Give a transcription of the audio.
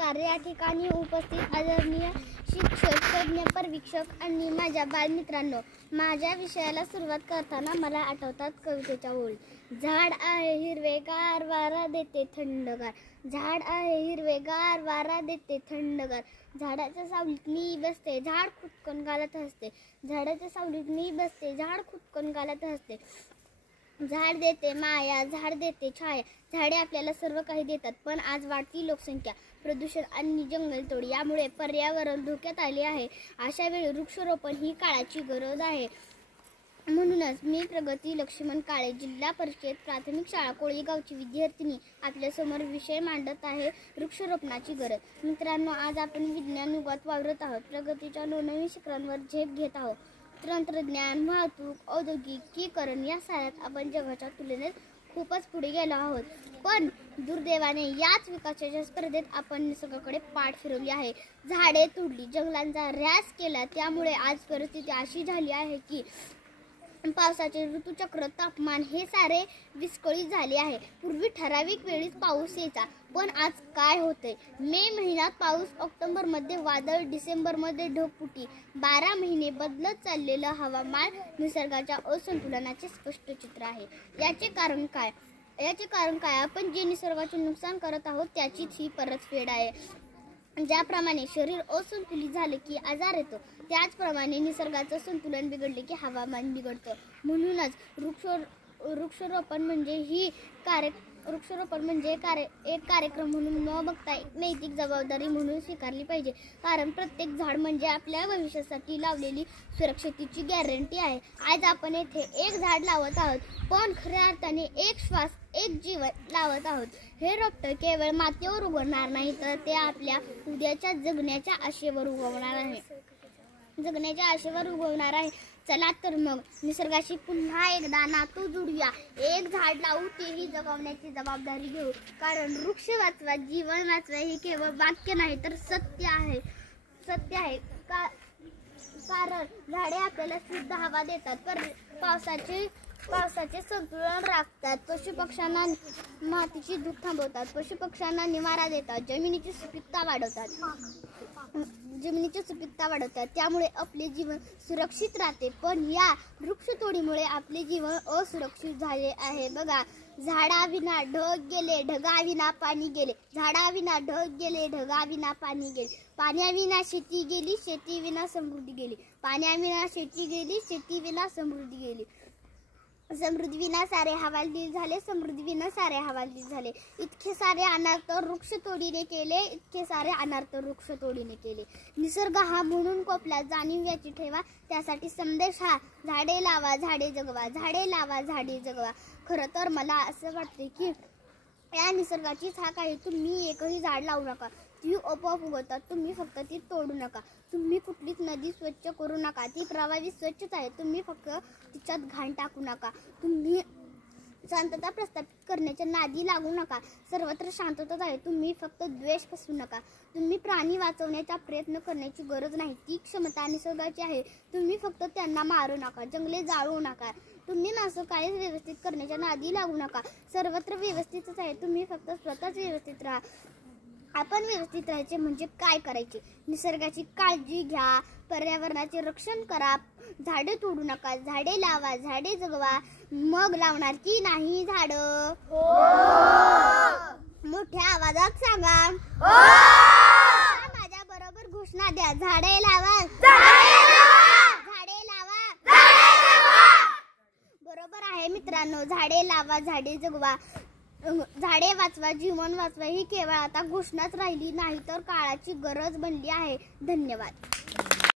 नमस्कार. या ठिकाणी उपस्थित आदरणीय शिक्षक, तज्ञ परीक्षक आणि माझ्या बालमित्रांनो, माझ्या विषयाला सुरुवात करताना मला आठवतात कवितेच्या ओळी. झाड आहे हिरवेगार, वारा देते थंडगार. झाड आहे हिरवेगार, वारा देते थंडगार. झाडाच्या सावलीत मी बसते, झाड खुदकन गालत हसते. झाडाच्या सावलीत मी बसते, झाड खुदकन गालत हसते. झाड देते माया, झाड देते छाया. झाडे आपल्याला सर्व काही देतात, पण आज वाढती लोकसंख्या, प्रदूषण आणि जंगलतोड यामुळे पर्यावरण धोक्यात आले आहे. अशा वेळी वृक्षारोपण ही काळाची गरज आहे. म्हणूनच मी प्रगती लक्ष्मण काळे, जिल्हा परिषद प्राथमिक शाळा कोळीगावची विद्यार्थिनी, आपल्यासमोर विषय मांडत आहे, वृक्षारोपणाची गरज. मित्रांनो, आज आपण विज्ञान युगात वावरत आहोत. प्रगतीच्या नवनवीन शिखरांवर झेप घेत आहोत. तंत्रज्ञान, वाहतूक, औद्योगिकीकरण या साऱ्यात आपण जगाच्या तुलनेत खूपच पुढे गेलो आहोत. पण दुर्दैवाने याच विकासाच्या स्पर्धेत आपण निसर्गाकडे पाठ फिरवली आहे. झाडे तोडली, जंगलांचा ऱ्हास केला. त्यामुळे आज परिस्थिती अशी झाली आहे की पावसाचे ऋतुचक्र, तापमान हे सारे विस्कळीत झाले आहे. पूर्वी ठराविक वेळीच पाऊस यायचा, पण आज काय होतंय? मे महिन्यात पाऊस, ऑक्टोबरमध्ये वादळ, डिसेंबरमध्ये ढगफुटी. 12 महिने बदलत चाललेलं हवामान निसर्गाच्या असंतुलनाचे स्पष्ट चित्र आहे. याचे कारण काय? आपण जे निसर्गाचे नुकसान करत आहोत त्याचीच ही परतफेड आहे. ज्याप्रमाणे शरीर असंतुलित झाले की आजार येतो, त्याचप्रमाणे निसर्गाचं संतुलन बिघडले की हवामान बिघडतं. म्हणूनच वृक्षारोपण म्हणजे एक कार्यक्रम म्हणून न बघता एक नैतिक जबाबदारी म्हणून स्वीकारली पाहिजे. कारण प्रत्येक झाड म्हणजे आपल्या भविष्यासाठी लावलेली सुरक्षिततेची गॅरंटी आहे. आज आपण येथे एक झाड लावत आहोत, पण खऱ्या अर्थाने एक श्वास, एक जीवन लावत आहोत. हे रोपटं केवळ मातीवर उगवणार नाही, तर ते आपल्या उद्याच्या जगण्याच्या आशेवर उगवणार आहे. चला तर मग निसर्गाशी पुन्हा एकदा नातं जोडूया. एक झाड लावू, तेही जगवण्याची जबाबदारी घेऊ. कारण वृक्ष वाचवा, जीवन वाचवा हे केवळ वाक्य नाही, तर सत्य आहे. कारण झाडे आपल्याला शुद्ध हवा देतात, पावसाचे संतुलन राखतात, पशुपक्ष्यांना मातीची धूप थांबवतात, पशुपक्ष्यांना निवारा देतात, जमिनीची सुपीकता वाढवतात. त्यामुळे आपले जीवन सुरक्षित राहते. पण या वृक्षतोडीमुळे आपले जीवन असुरक्षित झाले आहे. बघा, झाडाविना ढग गेले, ढगाविना पाणी गेले. झाडाविना ढग गेले, ढगाविना पाणी गेले. पाण्याविना शेती गेली, शेतीविना समृद्धी गेली. पाण्याविना शेती गेली, शेतीविना समृद्धी गेली. समृद्धीविना सारे हवालदिल झाले, समृद्धीविना सारे हवालदिल झाले. इतके सारे अनर्थ वृक्षतोडीने केले. निसर्ग हा म्हणून कोपला, जाणीव याची ठेवा. त्यासाठी संदेश हा, झाडे लावा, झाडे जगवा. झाडे लावा, झाडे जगवा. खरं तर मला असं वाटते की या निसर्गाचीच हाक आहे. तुम्ही एकही झाड लावू नका, ती आपोआप उगवतात. तुम्ही फक्त ती तोडू नका. तुम्ही कुठलीच नदी स्वच्छ करू नका, ती प्रवाही स्वच्छच आहे. तुम्ही फक्त तिच्यात घाण टाकू नका. तुम्ही शांतता प्रस्थापित करण्याच्या नादी लागू नका. सर्वत्र शांतताच आहे. तुम्ही फक्त द्वेष पसरू नका. तुम्ही प्राणी वाचवण्याचा प्रयत्न करण्याची गरज नाही, ती क्षमता निसर्गाची आहे. तुम्ही फक्त त्यांना मारू नका, जंगले जाळू नका. तुम्ही असं काहीच व्यवस्थित करण्याच्या नादी लागू नका. सर्वत्र व्यवस्थितच आहे. तुम्ही फक्त स्वतःच व्यवस्थित राहा. आपण व्यवस्थित राहायचे म्हणजे काय करायचे? निसर्गाची काळजी घ्या, पर्यावरणाचे रक्षण करा, झाडे तोडू नका, झाडे लावा, झाडे जगवा. मग लावणार की नाही झाड? मोठ्या आवाजात सांगा. माझ्या बरोबर घोषणा द्या. झाडे लावा, झाडे लावा. बरोबर आहे मित्रांनो, झाडे लावा, झाडे जगवा. झाडे वाचवा, जीवन वाचवा ही केवळ आता घोषणाच राहिली नाही, तर काळाची गरज बनली आहे. धन्यवाद.